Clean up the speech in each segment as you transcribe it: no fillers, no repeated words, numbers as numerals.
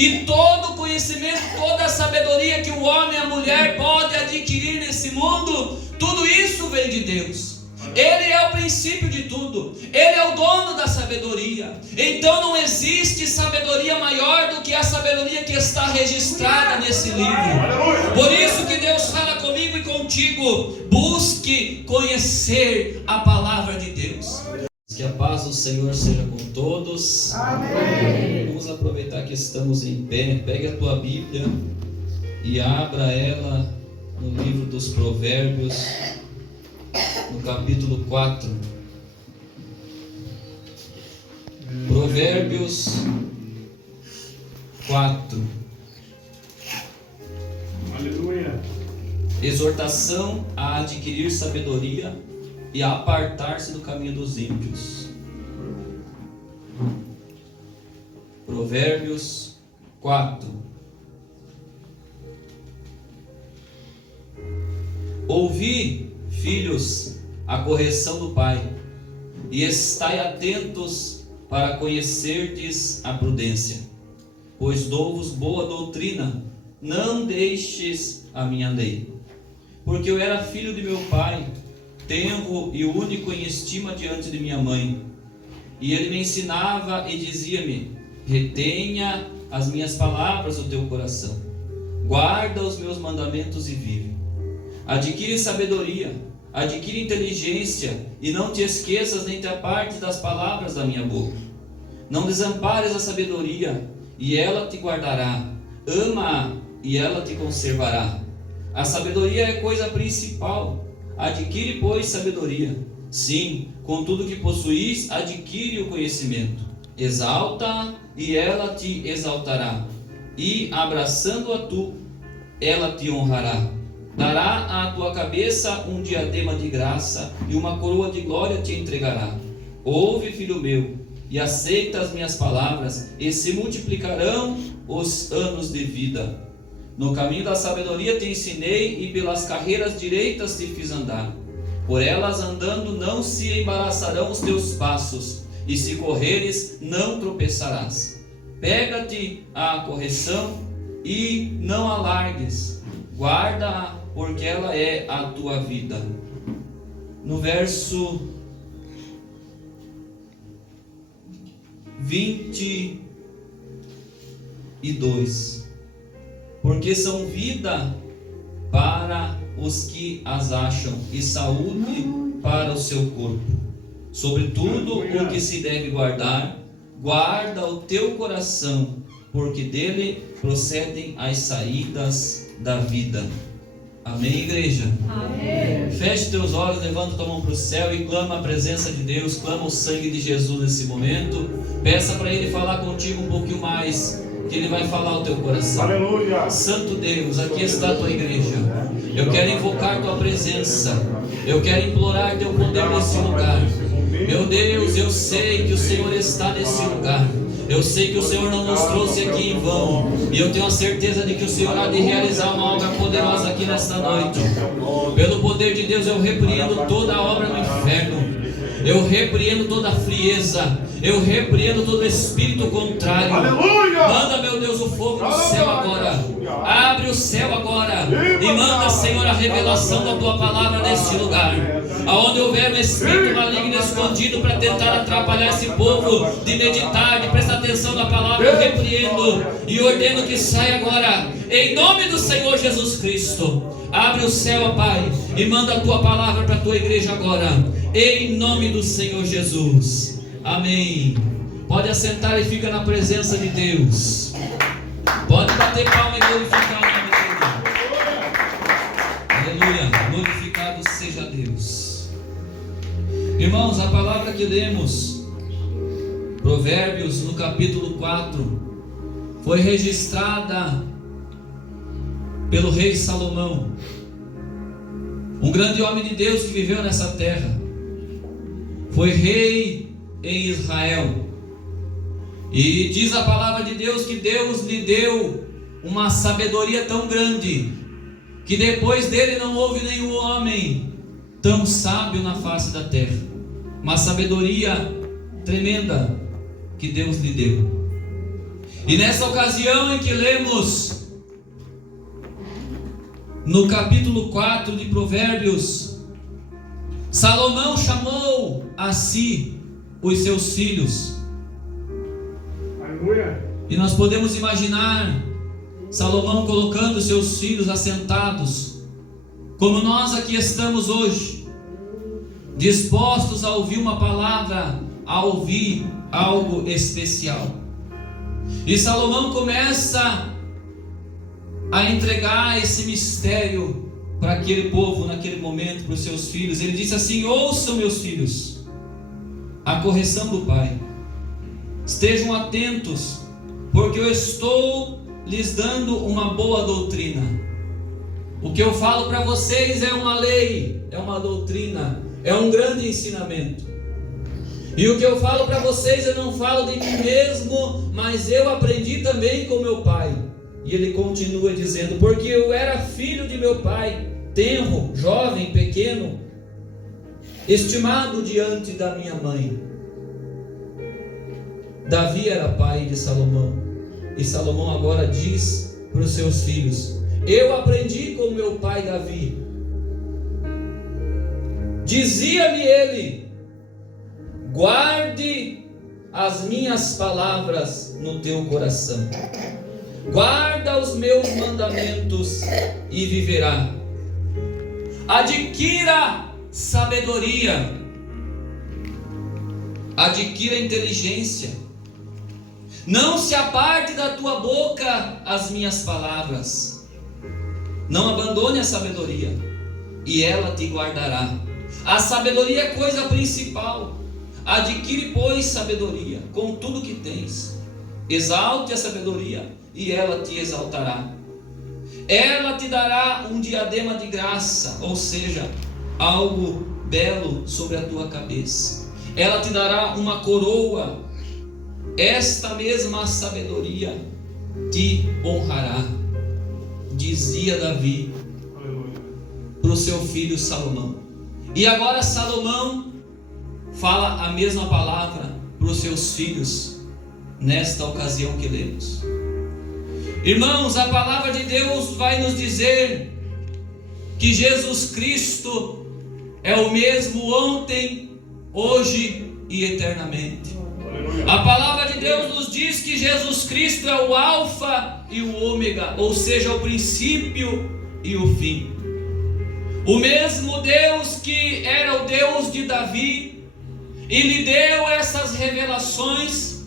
E todo conhecimento, toda a sabedoria que o homem e a mulher podem adquirir nesse mundo, tudo isso vem de Deus. Ele é o princípio de tudo. Ele é o dono da sabedoria. Então não existe sabedoria maior do que a sabedoria que está registrada nesse livro. Por isso que Deus fala comigo e contigo: busque conhecer a palavra de Deus. Que a paz do Senhor seja com todos. Amém. Vamos aproveitar que estamos em pé. Pegue a tua Bíblia e abra ela no livro dos Provérbios, no capítulo 4. Provérbios 4. Aleluia. Exortação a adquirir sabedoria e a apartar-se do caminho dos ímpios. Provérbios 4. Ouvi, filhos, a correção do pai, e estai atentos para conhecerdes a prudência, pois dou-vos boa doutrina, não deixes a minha lei. Porque eu era filho de meu pai, tenro e único em estima diante de minha mãe, e ele me ensinava e dizia-me: retenha as minhas palavras no teu coração, guarda os meus mandamentos e vive. Adquire sabedoria, adquire inteligência, e não te esqueças nem te apartes das palavras da minha boca. Não desampares a sabedoria, e ela te guardará. Ama-a, e ela te conservará. A sabedoria é coisa principal. Adquire, pois, sabedoria. Sim, com tudo que possuís, adquire o conhecimento. Exalta, e ela te exaltará. E, abraçando-a tu, ela te honrará. Dará à tua cabeça um diadema de graça, e uma coroa de glória te entregará. Ouve, filho meu, e aceita as minhas palavras, e se multiplicarão os anos de vida. No caminho da sabedoria te ensinei, e pelas carreiras direitas te fiz andar. Por elas andando não se embaraçarão os teus passos, e se correres não tropeçarás. Pega-te à correção e não a largues, guarda-a, porque ela é a tua vida. No verso 22. Porque são vida para os que as acham, e saúde para o seu corpo. Sobretudo o que se deve guardar, guarda o teu coração, porque dele procedem as saídas da vida. Amém, igreja? Amém. Feche teus olhos, levanta tua mão para o céu e clama a presença de Deus, clama o sangue de Jesus nesse momento. Peça para Ele falar contigo um pouquinho mais, que Ele vai falar ao teu coração. Aleluia. Santo Deus, aqui está a tua igreja. Eu quero invocar tua presença. Eu quero implorar teu poder nesse lugar. Meu Deus, eu sei que o Senhor está nesse lugar. Eu sei que o Senhor não nos trouxe aqui em vão. E eu tenho a certeza de que o Senhor há de realizar uma obra poderosa aqui nesta noite. Pelo poder de Deus eu repreendo toda a obra do inferno. Eu repreendo toda a frieza. Eu repreendo todo espírito contrário. Aleluia! Manda, meu Deus, o fogo do céu agora. Abre o céu agora. E manda, Senhor, a revelação da tua palavra neste lugar. Aonde houver um espírito maligno escondido para tentar atrapalhar esse povo de meditar, de prestar atenção na palavra, eu repreendo e ordeno que saia agora, em nome do Senhor Jesus Cristo. Abre o céu, Pai, e manda a tua palavra para a tua igreja agora, em nome do Senhor Jesus. Amém. Pode assentar e fica na presença de Deus. Pode bater palma e glorificar o nome dele. Aleluia. Glorificado seja Deus. Irmãos, a palavra que lemos, Provérbios, no capítulo 4, foi registrada pelo rei Salomão, um grande homem de Deus que viveu nessa terra. Foi rei em Israel. E diz a palavra de Deus que Deus lhe deu uma sabedoria tão grande, que depois dele não houve nenhum homem tão sábio na face da terra. Uma sabedoria tremenda que Deus lhe deu. E nessa ocasião em que lemos no capítulo 4 de Provérbios, Salomão chamou a si os seus filhos. Aleluia. E nós podemos imaginar Salomão colocando seus filhos assentados, como nós aqui estamos hoje, dispostos a ouvir uma palavra, a ouvir algo especial. E Salomão começa a entregar esse mistério para aquele povo, naquele momento, para os seus filhos. Ele disse assim: ouçam, meus filhos, a correção do pai, estejam atentos, porque eu estou lhes dando uma boa doutrina. O que eu falo para vocês é uma lei, é uma doutrina, é um grande ensinamento. E o que eu falo para vocês, eu não falo de mim mesmo, mas eu aprendi também com meu pai. E ele continua dizendo: porque eu era filho de meu pai, tenro, jovem, pequeno, estimado diante da minha mãe. Davi era pai de Salomão, e Salomão agora diz para os seus filhos: eu aprendi com meu pai Davi. Dizia-me ele: guarde as minhas palavras no teu coração, guarda os meus mandamentos e viverá. Adquira sabedoria, adquira inteligência, não se aparte da tua boca as minhas palavras, não abandone a sabedoria, e ela te guardará. A sabedoria é coisa principal. Adquire, pois, sabedoria com tudo que tens, exalte a sabedoria e ela te exaltará. Ela te dará um diadema de graça, ou seja, algo belo sobre a tua cabeça. Ela te dará uma coroa. Esta mesma sabedoria te honrará, dizia Davi para o seu filho Salomão. E agora Salomão fala a mesma palavra para os seus filhos nesta ocasião que lemos. Irmãos, a palavra de Deus vai nos dizer que Jesus Cristo é o mesmo ontem, hoje e eternamente. A palavra de Deus nos diz que Jesus Cristo é o Alfa e o Ômega, ou seja, o princípio e o fim. O mesmo Deus que era o Deus de Davi e lhe deu essas revelações,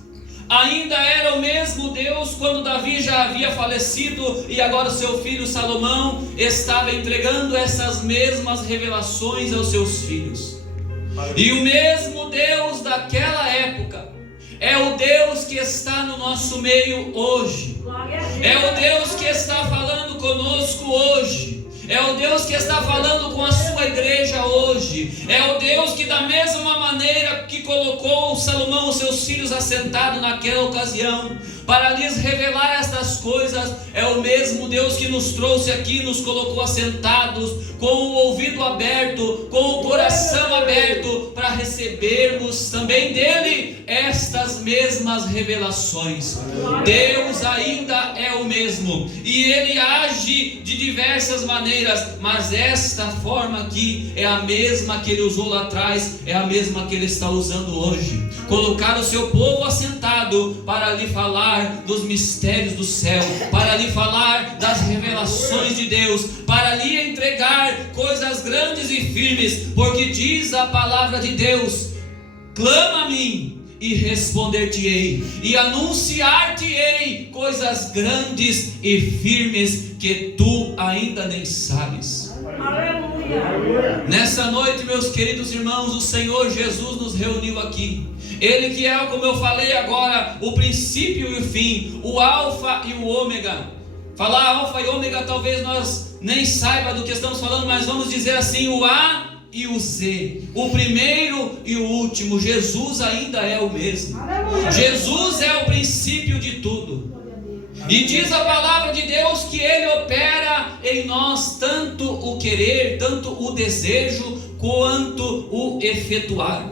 ainda era o mesmo Deus quando Davi já havia falecido, e agora seu filho Salomão estava entregando essas mesmas revelações aos seus filhos. E o mesmo Deus daquela época é o Deus que está no nosso meio hoje, é o Deus que está falando conosco hoje, é o Deus que está falando com a sua igreja hoje, é o Deus que, da mesma maneira que colocou Salomão, os seus filhos assentados naquela ocasião, para lhes revelar estas coisas, é o mesmo Deus que nos trouxe aqui, nos colocou assentados, com o ouvido aberto, com o coração aberto, para recebermos também dele estas mesmas revelações. Deus ainda é o mesmo, e ele age de diversas maneiras, mas esta forma aqui é a mesma que ele usou lá atrás, é a mesma que ele está usando hoje. Colocar o seu povo assentado para lhe falar dos mistérios do céu, para lhe falar das revelações de Deus, para lhe entregar coisas grandes e firmes, porque diz a palavra de Deus: clama a mim e responder-te-ei, e anunciar-te-ei coisas grandes e firmes que tu ainda nem sabes. Aleluia. Nessa noite, meus queridos irmãos, o Senhor Jesus nos reuniu aqui. Ele que é, como eu falei agora, o princípio e o fim, o alfa e o ômega. Falar alfa e ômega talvez nós nem saiba do que estamos falando, mas vamos dizer assim: o A e o Z, o primeiro e o último. Jesus ainda é o mesmo. Jesus é o princípio de tudo. E diz a palavra de Deus que Ele opera em nós tanto o querer, tanto o desejo, quanto o efetuar.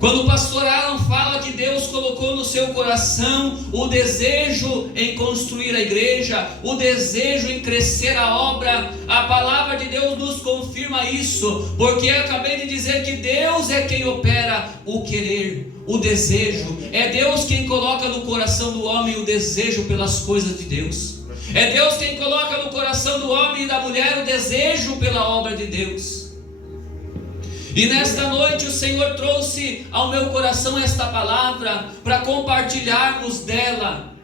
Quando o pastor Alan fala que Deus colocou no seu coração o desejo em construir a igreja, o desejo em crescer a obra, a palavra de Deus nos confirma isso, porque eu acabei de dizer que Deus é quem opera o querer, o desejo. É Deus quem coloca no coração do homem o desejo pelas coisas de Deus. É Deus quem coloca no coração do homem e da mulher o desejo pela obra de Deus. E nesta noite o Senhor trouxe ao meu coração esta palavra para compartilharmos dela,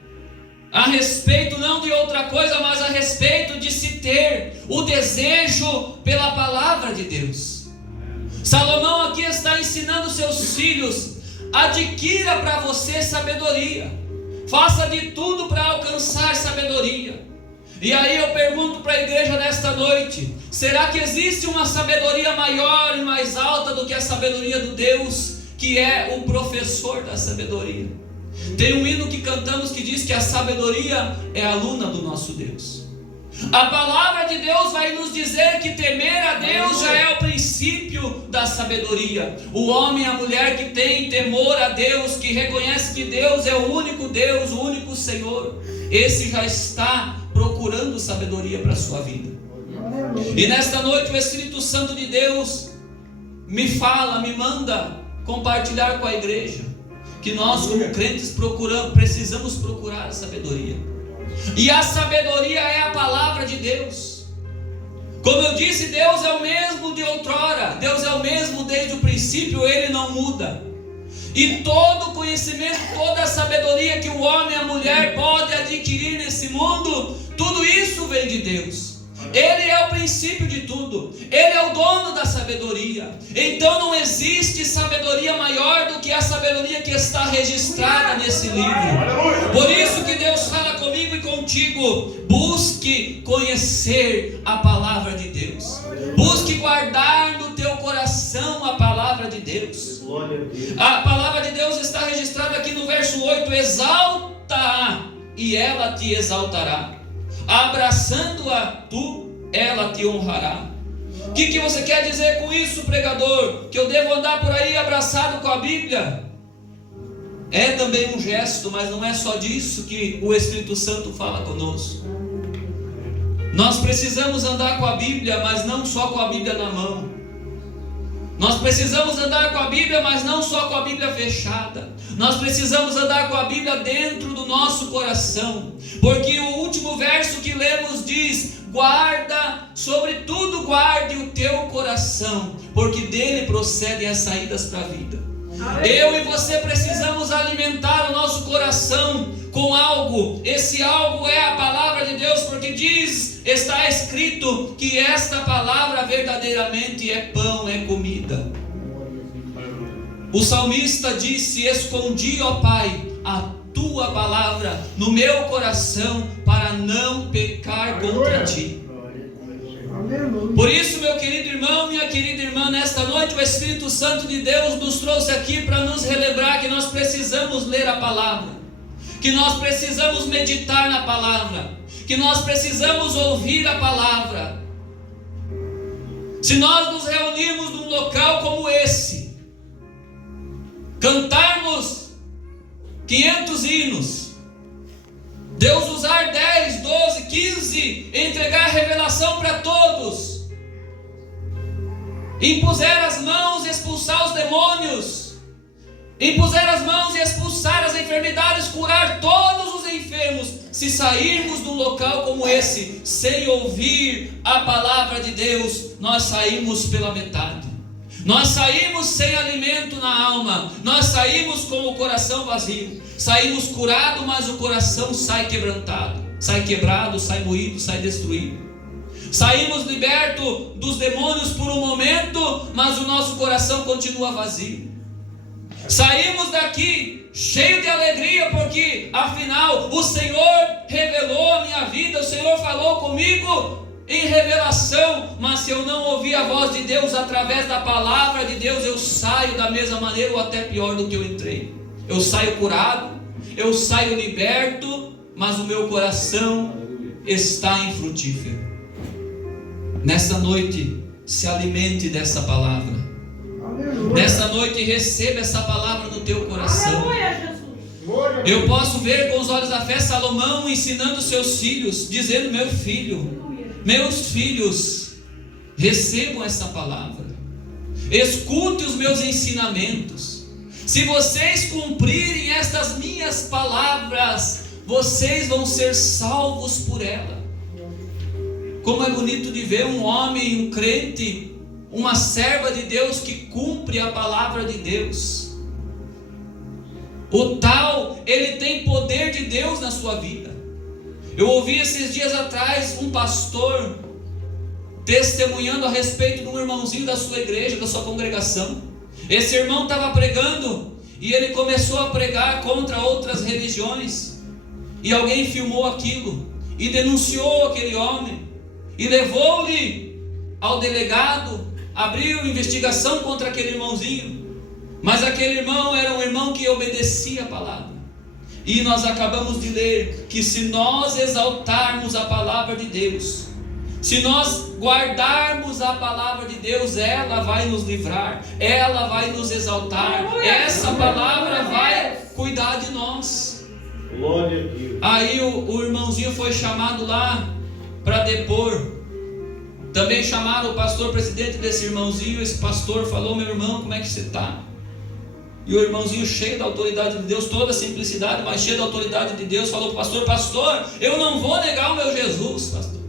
a respeito não de outra coisa, mas a respeito de se ter o desejo pela palavra de Deus. Salomão aqui está ensinando seus filhos: adquira para você sabedoria, faça de tudo para alcançar sabedoria. E aí eu pergunto para a igreja nesta noite: será que existe uma sabedoria maior e mais alta do que a sabedoria do Deus, que é o professor da sabedoria? Tem um hino que cantamos que diz que a sabedoria é aluna do nosso Deus. A palavra de Deus vai nos dizer que temer a Deus já é o princípio da sabedoria. O homem e a mulher que tem temor a Deus, que reconhece que Deus é o único Deus, o único Senhor, esse já está procurando sabedoria para a sua vida. E nesta noite o Espírito Santo de Deus me fala, me manda compartilhar com a igreja que nós, como crentes, precisamos procurar a sabedoria. E a sabedoria é a palavra de Deus. Como eu disse, Deus é o mesmo de outrora, Deus é o mesmo desde o princípio, Ele não muda. E todo conhecimento, toda a sabedoria que o homem e a mulher pode adquirir nesse mundo, tudo isso vem de Deus. Ele é o princípio de tudo, Ele é o dono da sabedoria. Então não existe sabedoria maior do que a sabedoria que está registrada nesse livro. Por isso que Deus fala comigo e contigo: busque conhecer a palavra de Deus, busque guardar no teu coração a palavra de Deus. A palavra de Deus está registrada aqui no verso 8: exalta-a e ela te exaltará, abraçando-a ela te honrará. O que você quer dizer com isso, pregador? Que eu devo andar por aí abraçado com a Bíblia? É também um gesto, mas não é só disso que o Espírito Santo fala conosco. Nós precisamos andar com a Bíblia, mas não só com a Bíblia na mão. Nós precisamos andar com a Bíblia, mas não só com a Bíblia fechada. Nós precisamos andar com a Bíblia dentro do nosso coração, porque o último verso que lemos diz: guarda, sobretudo guarde o teu coração, porque dele procedem as saídas para a vida. Eu e você precisamos alimentar o nosso coração com algo. Esse algo é a palavra de Deus, porque está escrito que esta palavra verdadeiramente é pão, é comida. O salmista disse: escondi, ó Pai, a tua palavra no meu coração para não pecar contra ti. Por isso, meu querido irmão, minha querida irmã, nesta noite o Espírito Santo de Deus nos trouxe aqui para nos relembrar que nós precisamos ler a palavra, que nós precisamos meditar na palavra, que nós precisamos ouvir a palavra. Se nós nos reunirmos num local como esse, cantarmos 500 hinos, Deus usar 10, 12, 15, entregar revelação para todos, impuser as mãos e expulsar os demônios, impuser as mãos e expulsar as enfermidades, curar todos os enfermos. Se sairmos de um local como esse sem ouvir a palavra de Deus, nós saímos pela metade. Nós saímos sem alimento na alma, nós saímos com o coração vazio, saímos curado, mas o coração sai quebrantado, sai quebrado, sai moído, sai destruído. Saímos libertos dos demônios por um momento, mas o nosso coração continua vazio. Saímos daqui cheio de alegria, porque afinal o Senhor revelou a minha vida, o Senhor falou comigo em revelação, mas se eu não ouvir a voz de Deus através da palavra de Deus, eu saio da mesma maneira ou até pior do que eu entrei. Eu saio curado, eu saio liberto, mas o meu coração está infrutífero. Nesta noite, se alimente dessa palavra. Nessa noite receba essa palavra no teu coração. Eu posso ver com os olhos da fé Salomão ensinando seus filhos, dizendo: meus filhos, recebam essa palavra, escute os meus ensinamentos. Se vocês cumprirem estas minhas palavras, vocês vão ser salvos por ela. Como é bonito de ver um homem, um crente, uma serva de Deus que cumpre a palavra de Deus. O tal, ele tem poder de Deus na sua vida. Eu ouvi esses dias atrás um pastor testemunhando a respeito de um irmãozinho da sua igreja, da sua congregação. Esse irmão estava pregando e ele começou a pregar contra outras religiões. E alguém filmou aquilo e denunciou aquele homem e levou-lhe ao delegado, abriu investigação contra aquele irmãozinho. Mas aquele irmão era um irmão que obedecia a palavra. E nós acabamos de ler que se nós exaltarmos a palavra de Deus, se nós guardarmos a palavra de Deus, ela vai nos livrar, ela vai nos exaltar, essa palavra vai cuidar de nós. Glória a Deus. Aí o irmãozinho foi chamado lá para depor. Também chamaram o pastor presidente desse irmãozinho. Esse pastor falou: meu irmão, como é que você está? E o irmãozinho, cheio da autoridade de Deus, toda a simplicidade, mas cheio da autoridade de Deus, falou para o pastor: pastor, eu não vou negar o meu Jesus, pastor.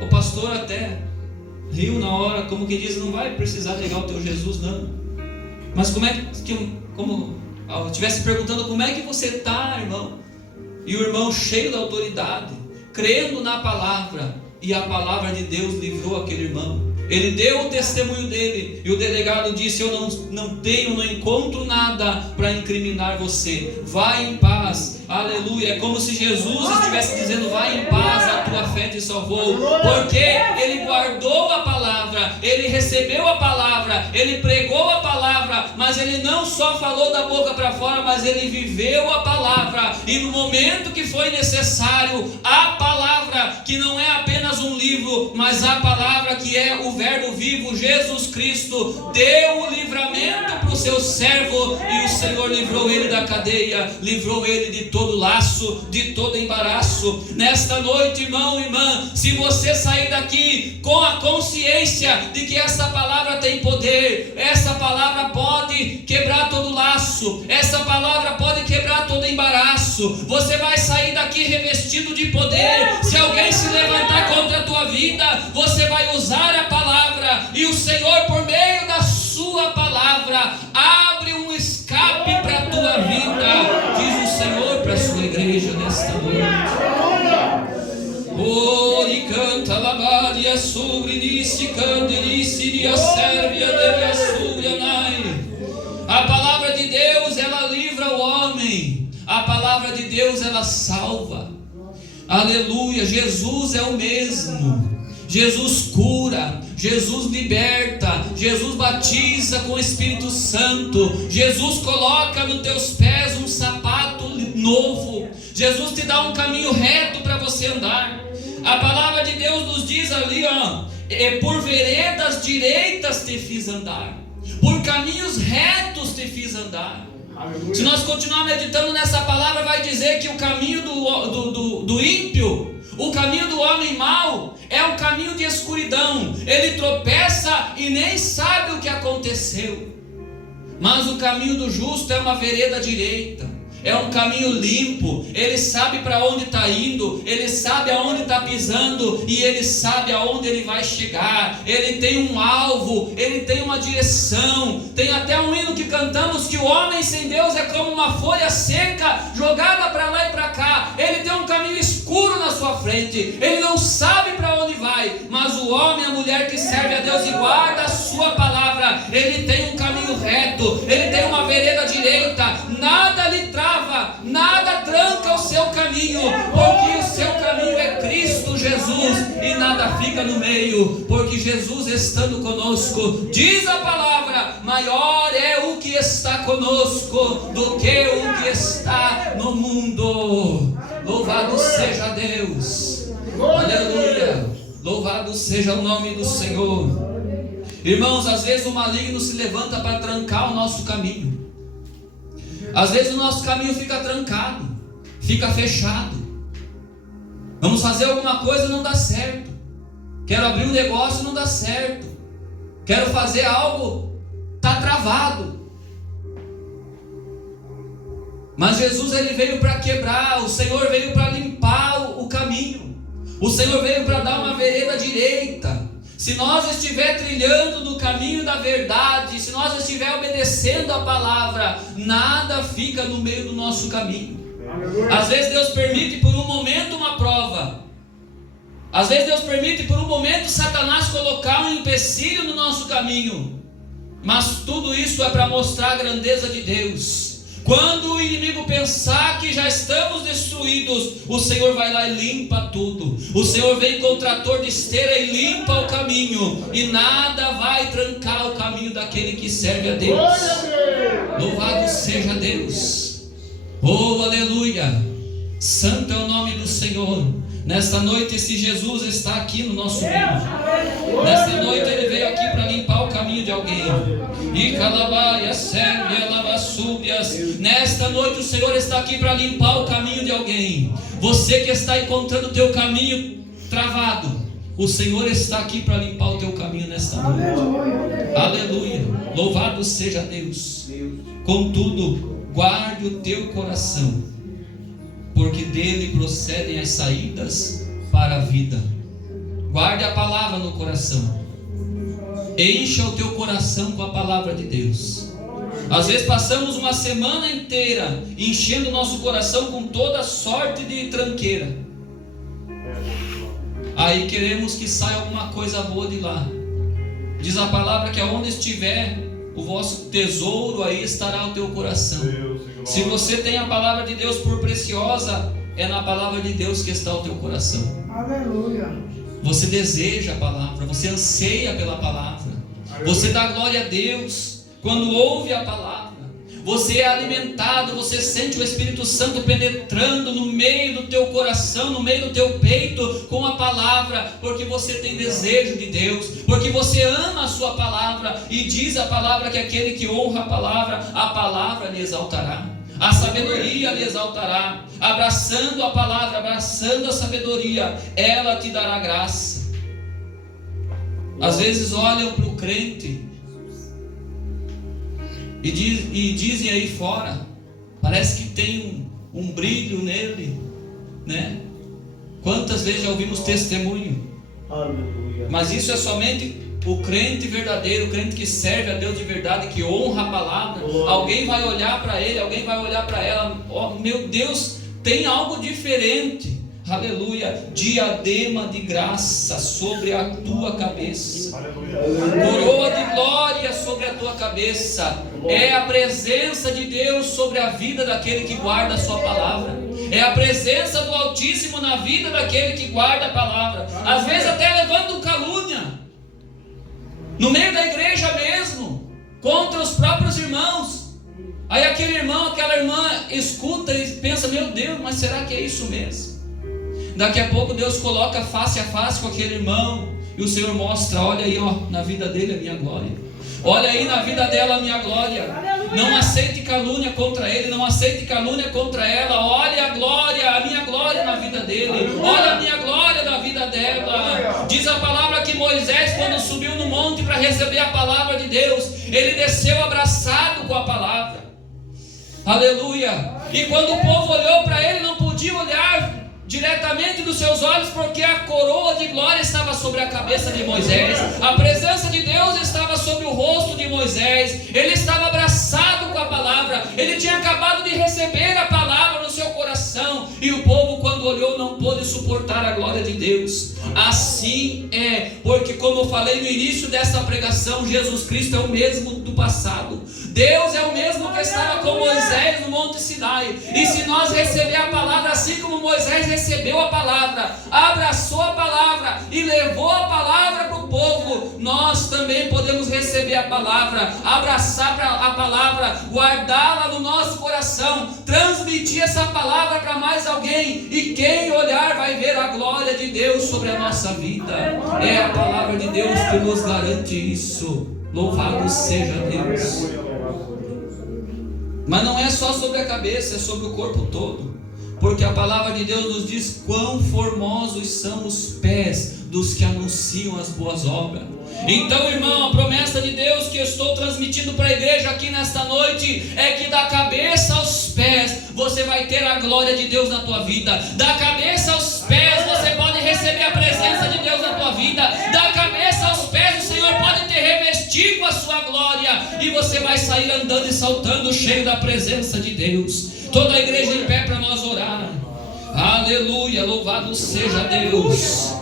O pastor até riu na hora, como que diz: não vai precisar negar o teu Jesus, não. Mas como eu estivesse perguntando: como é que você está, irmão? E o irmão, cheio da autoridade, crendo na palavra, e a palavra de Deus livrou aquele irmão. Ele deu o testemunho dele, e o delegado disse: eu não encontro nada para incriminar você, vai em paz, aleluia. É como se Jesus estivesse dizendo: vai em paz, a tua fé te salvou, porque ele guardou a palavra, ele recebeu a palavra, ele pregou a palavra, mas ele não só falou da boca para fora, mas ele viveu a palavra, e no momento que foi necessário, a palavra, que não é apenas um livro, mas a palavra que é o Verbo vivo, Jesus Cristo, deu o livramento para o seu servo, e o Senhor livrou ele da cadeia, livrou ele de todo laço, de todo embaraço. Nesta noite, irmão e irmã, se você sair daqui com a consciência de que essa palavra tem poder, essa palavra pode quebrar todo laço, essa palavra pode quebrar todo embaraço, você vai sair daqui revestido de poder. Se alguém se levantar contra a tua vida, você vai usar a palavra, e o Senhor, por meio da sua palavra, abre um escape para a tua vida, diz o Senhor para a sua igreja nesta noite. Oh, e canta labaria sobre nice candelice de a sérvia de a surianai. A palavra de Deus, ela livra o homem, a palavra de Deus, ela salva, aleluia. Jesus é o mesmo, Jesus cura, Jesus liberta, Jesus batiza com o Espírito Santo, Jesus coloca nos teus pés um sapato novo, Jesus te dá um caminho reto para você andar. A palavra de Deus nos diz ali, por veredas direitas te fiz andar, por caminhos retos te fiz andar. Aleluia. Se nós continuarmos meditando nessa palavra, vai dizer que o caminho do ímpio, o caminho do homem mau, é um caminho de escuridão. Ele tropeça e nem sabe o que aconteceu. Mas o caminho do justo é uma vereda direita, é um caminho limpo. Ele sabe para onde está indo, ele sabe aonde está pisando, e ele sabe aonde ele vai chegar. Ele tem um alvo, ele tem uma direção. Tem até um hino que cantamos, que o homem sem Deus é como uma folha seca jogada para lá e para cá. Ele tem um caminho escuro na sua frente, ele não sabe para onde vai. Mas o homem, a mulher que serve a Deus e guarda a sua palavra, ele tem um caminho reto, ele tem uma vereda direita. Nada lhe trava, nada tranca o seu caminho, porque o seu caminho é Cristo Jesus, e nada fica no meio, porque Jesus estando conosco, diz a palavra, maior é o que está conosco do que o que está no mundo. Louvado seja Deus, aleluia, louvado seja o nome do Senhor. Irmãos, às vezes o maligno se levanta para trancar o nosso caminho. Às vezes o nosso caminho fica trancado, fica fechado. Vamos fazer alguma coisa, não dá certo. Quero abrir um negócio, não dá certo. Quero fazer algo, está travado. Mas Jesus, ele veio para quebrar. O Senhor veio para limpar o caminho. O Senhor veio para dar uma vereda direita. Se nós estiver trilhando no caminho da verdade, se nós estiver obedecendo a palavra, nada fica no meio do nosso caminho. Às vezes Deus permite por um momento uma prova. Às vezes Deus permite por um momento Satanás colocar um empecilho no nosso caminho. Mas tudo isso é para mostrar a grandeza de Deus. Quando o inimigo pensar que já estamos destruídos, o Senhor vai lá e limpa tudo. O Senhor vem com o trator de esteira e limpa o caminho, e nada vai trancar o caminho daquele que serve a Deus. Louvado seja Deus. Oh, aleluia. Santo é o nome do Senhor. Nesta noite esse Jesus está aqui no nosso meio. Nesta noite ele veio aqui para limpar o caminho de alguém. E calabaia, sérvia, lavassúbias. Nesta noite o Senhor está aqui para limpar o caminho de alguém. Você que está encontrando o teu caminho travado, o Senhor está aqui para limpar o teu caminho nesta noite. Aleluia. Louvado seja Deus. Contudo, guarde o teu coração, porque dele procedem as saídas para a vida. Guarde a palavra no coração. Encha o teu coração com a palavra de Deus. Às vezes passamos uma semana inteira enchendo o nosso coração com toda sorte de tranqueira. Aí queremos que saia alguma coisa boa de lá. Diz a palavra que aonde estiver o vosso tesouro, aí estará o teu coração. Se você tem a palavra de Deus por preciosa, é na palavra de Deus que está o teu coração. Aleluia. Você deseja a palavra, você anseia pela palavra. Você dá glória a Deus quando ouve a palavra. Você é alimentado, você sente o Espírito Santo penetrando no meio do teu coração, no meio do teu peito com a palavra, porque você tem desejo de Deus, porque você ama a sua palavra, e diz a palavra que aquele que honra a palavra lhe exaltará. A sabedoria lhe exaltará. Abraçando a palavra, abraçando a sabedoria, ela te dará graça. Às vezes olham para o crente e dizem aí fora, parece que tem um brilho nele, né? Quantas vezes já ouvimos testemunho? Aleluia. Mas isso é somente o crente verdadeiro, o crente que serve a Deus de verdade, que honra a palavra. Alguém vai olhar para ele, alguém vai olhar para ela, oh, meu Deus, tem algo diferente. Aleluia. Diadema de graça sobre a tua cabeça. Coroa de glória sobre a tua cabeça. É a presença de Deus sobre a vida daquele que guarda a sua palavra. É a presença do Altíssimo na vida daquele que guarda a palavra. Às vezes até levando calúnia no meio da igreja mesmo, contra os próprios irmãos. Aí aquele irmão, aquela irmã escuta e pensa, meu Deus, mas será que é isso mesmo? Daqui a pouco Deus coloca face a face com aquele irmão, e o Senhor mostra, olha aí, ó, na vida dele a minha glória. Olha aí na vida dela a minha glória. Não aceite calúnia contra ele, não aceite calúnia contra ela. Olha a glória, a minha glória na vida dele. Olha a minha glória na vida dela. Diz a palavra que Moisés, quando subiu no monte para receber a palavra de Deus, ele desceu abraçado com a palavra. Aleluia. E quando o povo olhou para ele, não podia olhar diretamente dos seus olhos, porque a coroa de glória estava sobre a cabeça de Moisés, a presença de Deus estava sobre o rosto de Moisés, ele estava abraçado com a palavra, ele tinha acabado de receber a palavra no seu coração, e o povo, quando olhou, não pôde suportar a glória de Deus. Assim é, porque como eu falei no início dessa pregação, Jesus Cristo é o mesmo do passado. Deus é o mesmo que estava com Moisés no Monte Sinai. E se nós receber a palavra assim como Moisés recebeu a palavra, abraçou a palavra e levou a palavra para o povo, nós também podemos receber a palavra, abraçar a palavra, guardá-la no nosso coração, transmitir essa palavra para mais alguém, e quem olhar vai ver a glória de Deus sobre a nossa vida. É a palavra de Deus que nos garante isso. Louvado seja Deus. Mas não é só sobre a cabeça, é sobre o corpo todo. Porque a palavra de Deus nos diz quão formosos são os pés dos que anunciam as boas obras. Então, irmão, a promessa de Deus que eu estou transmitindo para a igreja aqui nesta noite é que da cabeça aos pés você vai ter a glória de Deus na tua vida. Da cabeça aos pés você pode receber a presença de Deus na tua vida. Da cabeça aos pés o Senhor pode te revestir com a sua glória e você vai sair andando e saltando cheio da presença de Deus. Toda a igreja em pé para nós orar. Aleluia, louvado seja Deus.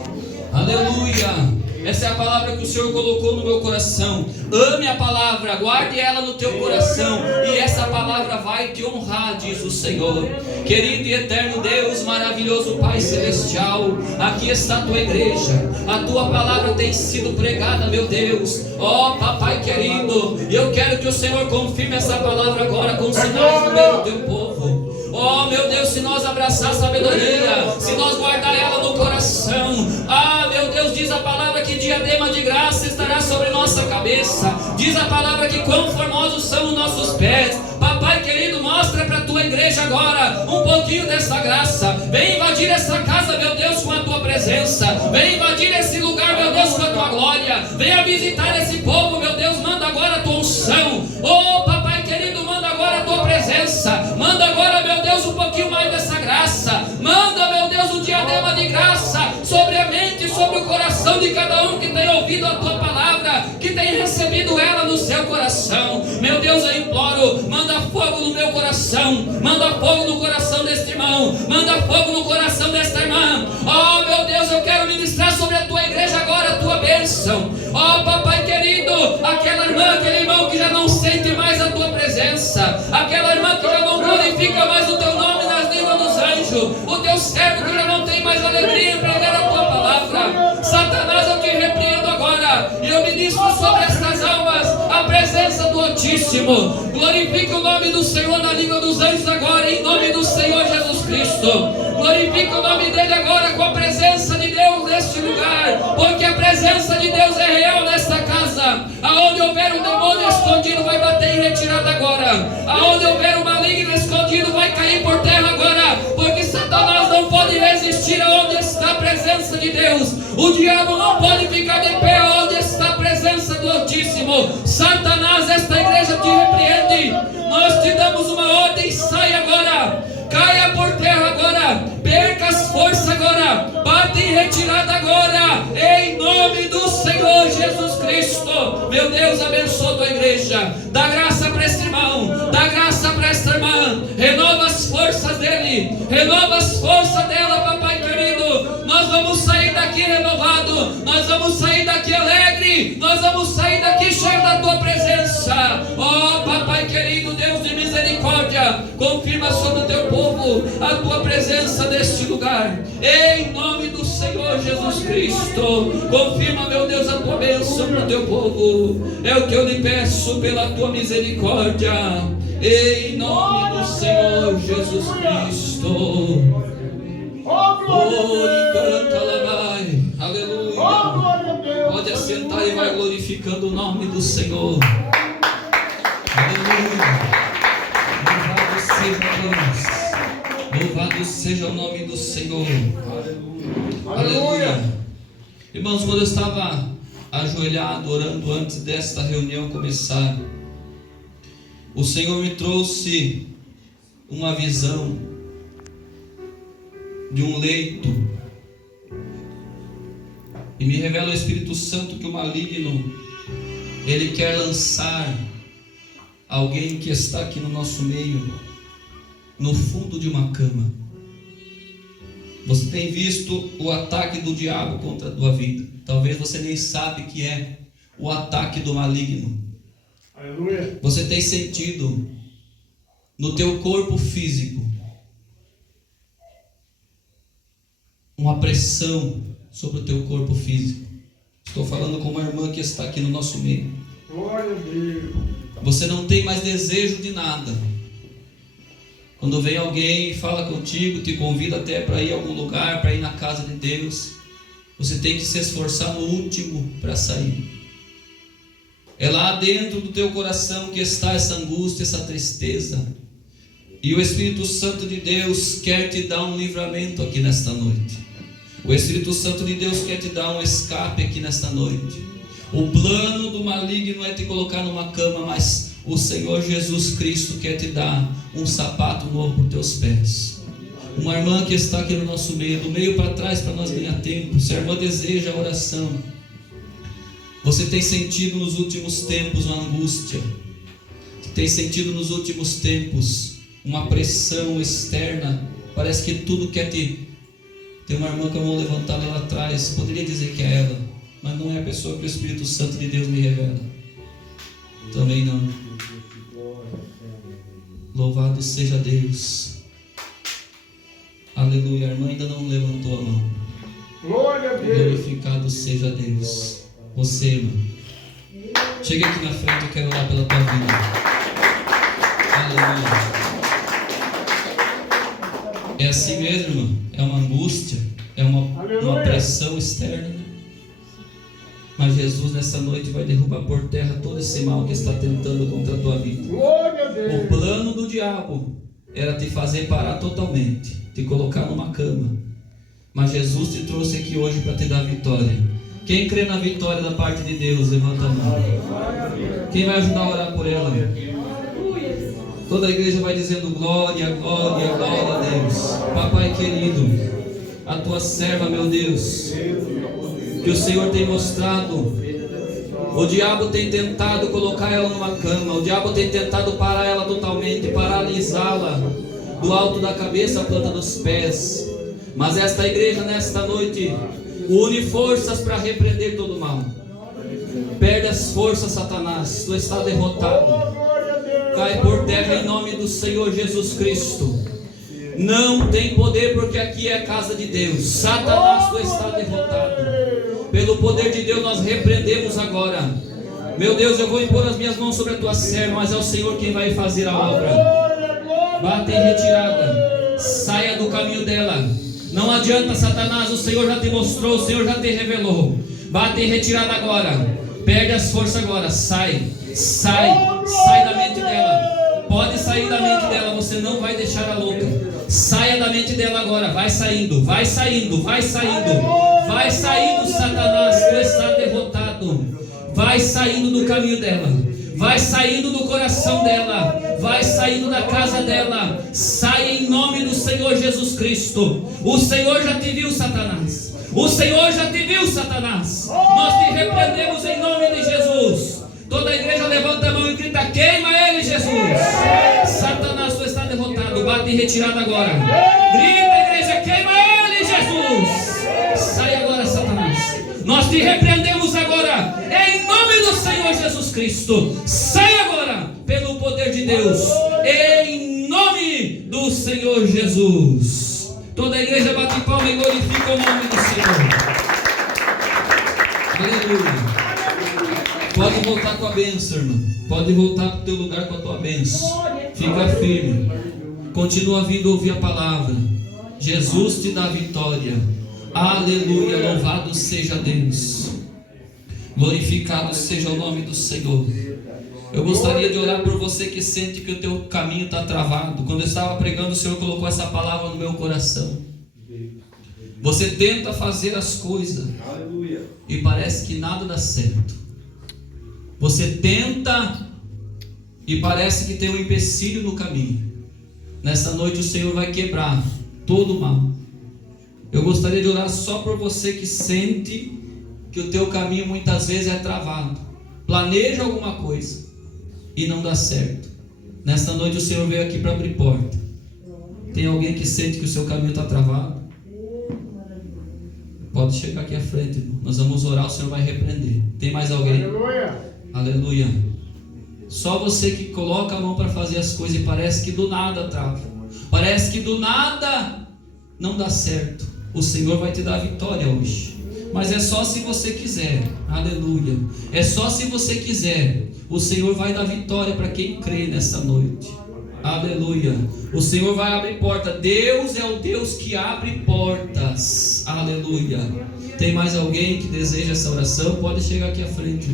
Aleluia. Essa é a palavra que o Senhor colocou no meu coração. Ame a palavra, guarde ela no teu coração, e essa palavra vai te honrar, diz o Senhor. Querido e eterno Deus, maravilhoso Pai Celestial, aqui está a tua igreja. A tua palavra tem sido pregada, meu Deus. Ó Papai querido, eu quero que o Senhor confirme essa palavra agora com sinais no meio do teu povo. Oh meu Deus, se nós abraçar a sabedoria, se nós guardar ela no coração, meu Deus, diz a palavra que diadema de graça estará sobre nossa cabeça. Diz a palavra que quão formosos são os nossos pés. Papai querido, mostra para a tua igreja agora um pouquinho dessa graça. Vem invadir essa casa, meu Deus, com a tua presença. Vem invadir esse lugar, meu Deus, com a tua glória. Venha visitar esse povo, meu Deus, manda agora a tua unção. Oh papai querido, manda agora a tua presença. Manda agora, meu Deus, um pouquinho mais dessa graça. Manda, meu Deus, um diadema de graça sobre a mente e sobre o coração de cada um que tem ouvido a tua palavra, que tem recebido ela no seu coração. Meu Deus, eu imploro, manda fogo no meu coração, manda fogo no coração deste irmão, manda fogo no coração desta irmã. Oh meu Deus, eu quero ministrar sobre a tua igreja agora a tua bênção. Oh papai querido, aquela irmã, aquele irmão que já não sente mais a tua presença, aquela irmã que já não glorifica mais o teu nome nas línguas dos anjos, o teu servo que já não tem mais alegria em pregar a tua palavra. Satanás, eu te repreendo agora e eu ministro sobre estas almas a presença do Altíssimo. Glorifique o nome do Senhor na língua dos anjos agora, em nome do Senhor Jesus Cristo. Glorifique o nome dele agora com a presença de Deus neste lugar, porque a presença de Deus é real nesta casa. Aonde houver um demônio escondido vai bater em retirada agora. Aonde houver um maligno escondido vai cair por terra agora, porque Satanás não pode resistir aonde está a presença de Deus. O diabo não pode ficar de pé aonde está a presença do Altíssimo. Satanás, esta igreja te repreende. Nós te damos uma ordem, sai agora. Caia por terra agora, perca as forças agora, bate em retirada agora, em nome do Senhor Jesus Cristo. Meu Deus, abençoa a tua igreja, dá graça para este irmão, dá graça para esta irmã, renova as forças dele, renova as forças dela, papai querido. Nós vamos sair daqui renovado, nós vamos sair daqui alegre, nós vamos sair daqui cheio da tua presença. Oh papai querido, Deus de misericórdia, confirma sobre o teu povo a tua presença neste lugar, em nome do Senhor Jesus Cristo. Confirma, meu Deus, a tua bênção para o teu povo, é o que eu lhe peço pela tua misericórdia, em nome do Senhor Jesus Cristo. Oh, enquanto ela vai, aleluia, pode assentar e vai glorificando o nome do Senhor. Aleluia. Louvado seja Deus. Louvado seja o nome do Senhor. Aleluia. Irmãos, quando eu estava ajoelhado orando antes desta reunião começar, o Senhor me trouxe uma visão de um leito e me revela o Espírito Santo que o maligno, ele quer lançar alguém que está aqui no nosso meio no fundo de uma cama. Você tem visto o ataque do diabo contra a tua vida. Talvez você nem sabe que é o ataque do maligno. Aleluia. Você tem sentido no teu corpo físico uma pressão sobre o teu corpo físico. Estou falando com uma irmã que está aqui no nosso meio. Glória a Deus. Você não tem mais desejo de nada. Quando vem alguém e fala contigo, te convida até para ir a algum lugar, para ir na casa de Deus, Você tem que se esforçar no último para sair. É lá dentro do teu coração que está essa angústia, essa tristeza. E o Espírito Santo de Deus quer te dar um livramento aqui nesta noite. O Espírito Santo de Deus quer te dar um escape aqui nesta noite. O plano do maligno é te colocar numa cama, mas o Senhor Jesus Cristo quer te dar um sapato novo para os teus pés. Uma irmã que está aqui no nosso meio, do meio para trás, para nós ganhar tempo. Se a irmã deseja a oração, você tem sentido nos últimos tempos uma angústia, tem sentido nos últimos tempos uma pressão externa, parece que tudo quer te... Tem uma irmã com a mão levantada lá atrás, poderia dizer que é ela, mas não é a pessoa que o Espírito Santo de Deus me revela. Também não. Louvado seja Deus. Aleluia. A irmã ainda não levantou a mão. Glória a Deus. Glorificado seja Deus. Você, irmã, chega aqui na frente, eu quero orar pela tua vida. Aleluia. É assim mesmo, irmã? É uma angústia, é uma pressão externa. Mas Jesus nessa noite vai derrubar por terra todo esse mal que está tentando contra a tua vida. Glória a Deus. O plano do diabo era te fazer parar totalmente, te colocar numa cama. Mas Jesus te trouxe aqui hoje para te dar vitória. Quem crê na vitória da parte de Deus, levanta a mão. Quem vai ajudar a orar por ela? Toda a igreja vai dizendo glória, glória, glória a Deus. Papai querido, a tua serva, meu Deus, que o Senhor tem mostrado, o diabo tem tentado colocar ela numa cama, o diabo tem tentado parar ela totalmente, paralisá-la do alto da cabeça à planta dos pés. Mas esta igreja nesta noite une forças para repreender todo o mal. Perde as forças, Satanás, tu está derrotado. Cai por terra em nome do Senhor Jesus Cristo. Não tem poder, porque aqui é a casa de Deus. Satanás, tu está derrotado. Pelo poder de Deus nós repreendemos agora. Meu Deus, eu vou impor as minhas mãos sobre a tua serva, mas é o Senhor quem vai fazer a obra. Bata em retirada. Saia do caminho dela. Não adianta, Satanás, o Senhor já te mostrou, o Senhor já te revelou. Bata em retirada agora. Perde as forças agora. Sai da mente dela. Pode sair da mente dela, você não vai deixar a louca. Saia da mente dela agora. Vai saindo, vai saindo, vai saindo. Vai saindo, Satanás, tu está derrotado. Vai saindo do caminho dela. Vai saindo do coração dela. Vai saindo da casa dela. Sai em nome do Senhor Jesus Cristo. O Senhor já te viu, Satanás. O Senhor já te viu, Satanás. Nós te repreendemos em nome de Jesus. Toda a igreja levanta a mão e grita: queima ele, Jesus. Satanás, tu está derrotado. Bate em retirada agora. Grita, igreja: queima ele, Jesus. Sai agora, Satanás. Nós te repreendemos agora em nome do Senhor Jesus Cristo. Sai agora pelo poder de Deus, em nome do Senhor Jesus. Toda a igreja bate palma e glorifica o nome do Senhor. Aleluia. Pode voltar com a bênção, irmão. Pode voltar para o teu lugar com a tua bênção. Fica firme. Continua vindo ouvir a palavra. Jesus te dá vitória. Aleluia. Louvado seja Deus. Glorificado seja o nome do Senhor. Eu gostaria de orar por você que sente que o teu caminho está travado. Quando eu estava pregando, o Senhor colocou essa palavra no meu coração. Você tenta fazer as coisas e parece que nada dá certo. Você tenta e parece que tem um empecilho no caminho. Nessa noite o Senhor vai quebrar todo o mal. Eu gostaria de orar só por você que sente que o teu caminho muitas vezes é travado. Planeja alguma coisa e não dá certo. Nesta noite o Senhor veio aqui para abrir porta. Tem alguém que sente que o seu caminho está travado? Pode chegar aqui à frente, irmão. Nós vamos orar, o Senhor vai repreender. Tem mais alguém? Aleluia. Só você que coloca a mão para fazer as coisas e parece que do nada trava. Parece que do nada não dá certo. O Senhor vai te dar a vitória hoje. Mas é só se você quiser. Aleluia. É só se você quiser. O Senhor vai dar vitória para quem crê nesta noite. Aleluia. O Senhor vai abrir porta. Deus é o Deus que abre portas. Aleluia. Tem mais alguém que deseja essa oração? Pode chegar aqui à frente.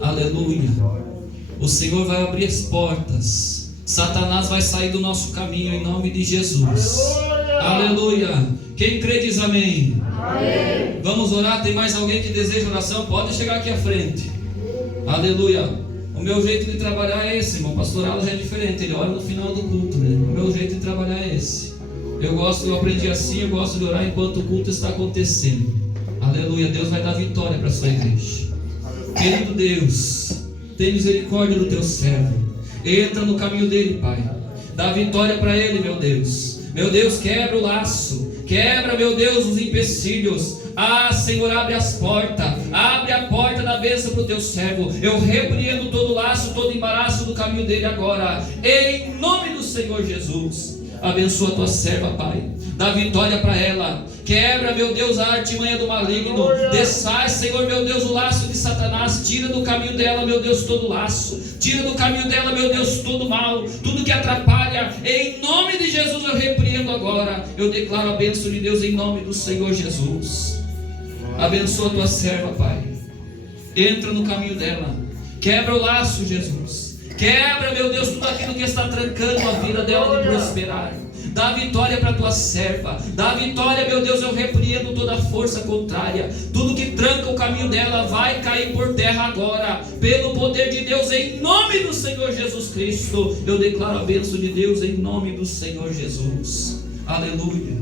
Aleluia. O Senhor vai abrir as portas. Satanás vai sair do nosso caminho em nome de Jesus. Aleluia. Quem crê diz amém. Amém. Vamos orar. Tem mais alguém que deseja oração? Pode chegar aqui à frente. Aleluia. O meu jeito de trabalhar é esse, irmão. Pastoral já é diferente. Ele ora no final do culto, né? O meu jeito de trabalhar é esse. Eu aprendi assim. Eu gosto de orar enquanto o culto está acontecendo. Aleluia. Deus vai dar vitória para a sua igreja. Querido Deus, tem misericórdia do teu servo. Entra no caminho dele, Pai. Dá vitória para ele, meu Deus. Meu Deus, quebra o laço. Quebra, meu Deus, os empecilhos. Ah, Senhor, abre as portas. Abre a porta da bênção para o teu servo. Eu repreendo todo laço, todo embaraço do caminho dele agora. Em nome do Senhor Jesus. Abençoa a tua serva, Pai. Dá vitória para ela. Quebra, meu Deus, a artimanha do maligno. Desfaz, Senhor, meu Deus, o laço de Satanás. Tira do caminho dela, meu Deus, todo laço. Tira do caminho dela, meu Deus, todo mal. Tudo que atrapalha. Em nome de Jesus eu repreendo agora. Eu declaro a bênção de Deus em nome do Senhor Jesus. Abençoa a tua serva, Pai. Entra no caminho dela. Quebra o laço, Jesus. Quebra, meu Deus, tudo aquilo que está trancando a vida dela de prosperar. Dá vitória para a tua serva. Dá vitória, meu Deus, eu repreendo toda força contrária. Tudo que tranca o caminho dela vai cair por terra agora. Pelo poder de Deus, em nome do Senhor Jesus Cristo. Eu declaro a bênção de Deus em nome do Senhor Jesus. Aleluia.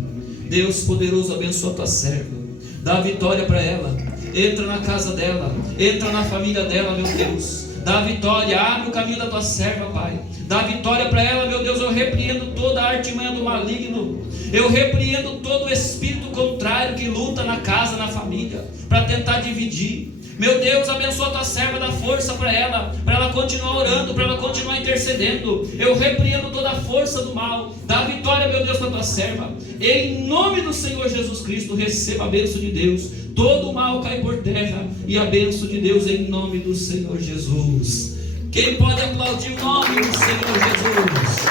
Deus poderoso, abençoa a tua serva. Dá vitória para ela. Entra na casa dela. Entra na família dela, meu Deus. Dá vitória, abre o caminho da tua serva, Pai. Dá vitória para ela, meu Deus. Eu repreendo toda a artimanha do maligno. Eu repreendo todo o espírito contrário que luta na casa, na família, para tentar dividir. Meu Deus, abençoa a tua serva, dá força para ela continuar orando, para ela continuar intercedendo. Eu repreendo toda a força do mal. Dá vitória, meu Deus, para a tua serva. Em nome do Senhor Jesus Cristo, receba a bênção de Deus. Todo o mal cai por terra e a bênção de Deus em nome do Senhor Jesus. Quem pode aplaudir o nome do Senhor Jesus?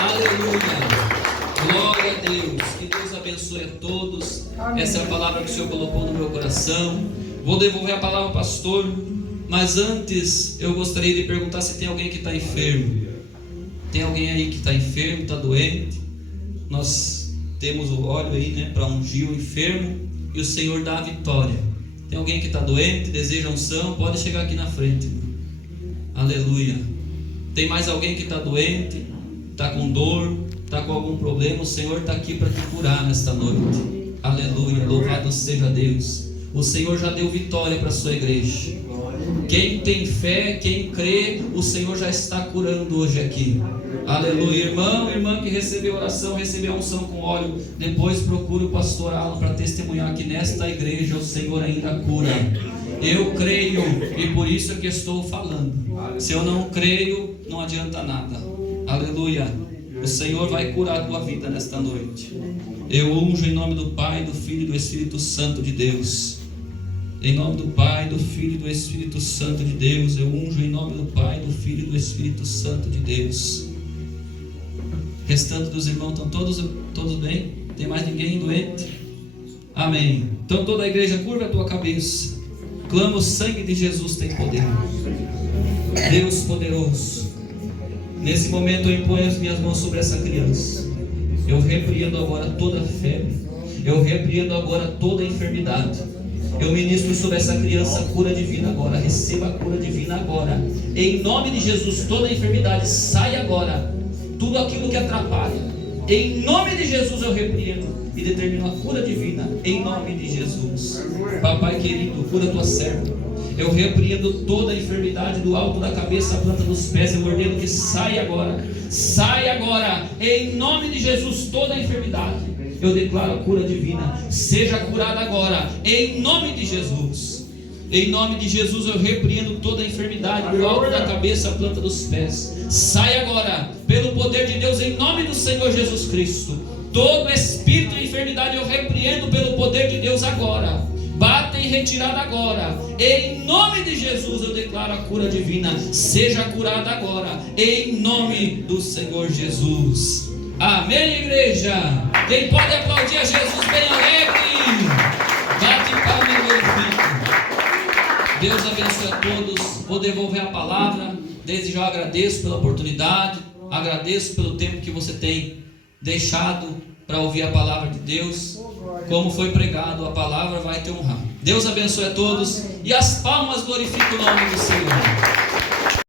Aleluia. Glória a Deus. Que Deus abençoe a todos. Amém. Essa é a palavra que o Senhor colocou no meu coração. Vou devolver a palavra ao pastor, mas antes eu gostaria de perguntar se tem alguém que está enfermo. Tem alguém aí que está enfermo, está doente? Nós temos o óleo aí, né, para ungir o enfermo e o Senhor dá a vitória. Tem alguém que está doente, deseja unção? Pode chegar aqui na frente. Aleluia. Tem mais alguém que está doente, está com dor, está com algum problema? O Senhor está aqui para te curar nesta noite. Aleluia. Louvado seja Deus. O Senhor já deu vitória para a sua igreja. Quem tem fé, quem crê, o Senhor já está curando hoje aqui. Aleluia. Irmão, irmã que recebeu oração, recebeu a unção com óleo, depois procure o pastor Alan para testemunhar que nesta igreja o Senhor ainda cura. Eu creio e por isso é que estou falando. Se eu não creio, não adianta nada. Aleluia. O Senhor vai curar a tua vida nesta noite. Eu unjo em nome do Pai, do Filho e do Espírito Santo de Deus. Em nome do Pai, do Filho e do Espírito Santo de Deus. Eu unjo em nome do Pai, do Filho e do Espírito Santo de Deus. Restante dos irmãos estão todos bem? Tem mais ninguém doente? Amém. Então toda a igreja curva a tua cabeça. Clama, o sangue de Jesus tem poder. Deus poderoso. Nesse momento eu imponho as minhas mãos sobre essa criança. Eu repreendo agora toda febre. Eu repreendo agora toda enfermidade. Eu ministro sobre essa criança a cura divina agora. Receba a cura divina agora. Em nome de Jesus, toda enfermidade sai agora. Tudo aquilo que atrapalha. Em nome de Jesus eu repreendo e determino a cura divina. Em nome de Jesus. Papai querido, cura tua serva. Eu repreendo toda a enfermidade do alto da cabeça à planta dos pés. Eu ordeno que saia agora. Sai agora. Em nome de Jesus, toda a enfermidade. Eu declaro a cura divina. Seja curada agora. Em nome de Jesus. Em nome de Jesus eu repreendo toda a enfermidade do alto da cabeça à planta dos pés. Sai agora. Pelo poder de Deus, em nome do Senhor Jesus Cristo. Todo espírito de enfermidade eu repreendo pelo poder de Deus agora. Bata e retirada agora. Em nome de Jesus eu declaro a cura divina. Seja curada agora, em nome do Senhor Jesus. Amém, igreja? Quem pode aplaudir a Jesus bem alegre? Bate palma e glorifica. Deus abençoe a todos. Vou devolver a palavra. Desde já agradeço pela oportunidade. Agradeço pelo tempo que você tem deixado para ouvir a palavra de Deus. Como foi pregado, a palavra vai te honrar. Deus abençoe a todos. E as palmas glorificam o nome do Senhor.